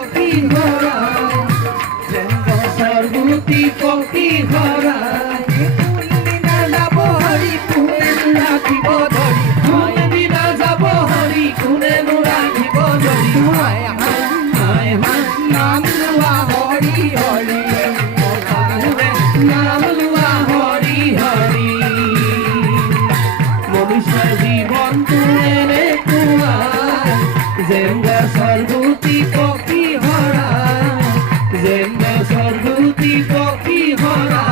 পক্ষী ঘরা সর্বতি পক্ষী ঘরা কোনদিনা যাব হরি কোনে রাখিব ধরি কোনদিনা যাব হরি কোনে রাখিব ধরি হায় হায় হায় নাম লোৱা হৰি হৰি নাম লোৱা হৰি হৰি মনুষ্য জীৱনটো এনেকুৱা যেনে সৰ্বতি পক্ষী হৰা যেনে সৰ্বতি পক্ষী হৰা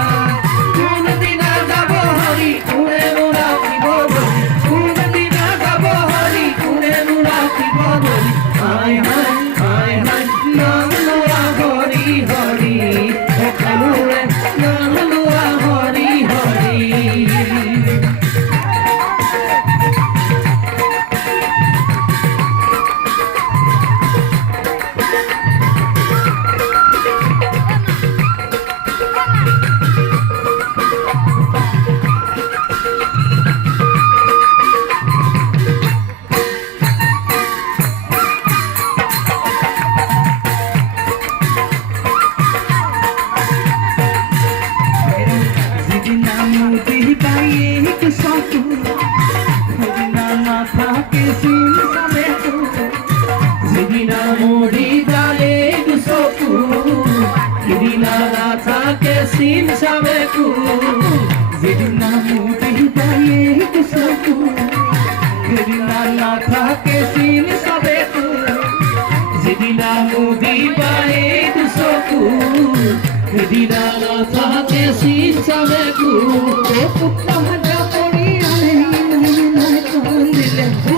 কোনদিনা যাব হৰি কোনে ৰাখিব ধৰি কোনদিনা যাব হৰি কোনে ৰাখিব ধৰি হায় হায় হায় হায় নাম লোৱা হৰি হৰি সকলোৰে নাম লোৱা Hari Hari Sin sabe tu, zidna mudi baye kusuku, zidna na tha ke sin sabe tu, zidna mudi baye kusuku, zidna na tha ke sin sabe tu, pukka ja pori ale nahi nahi kandile.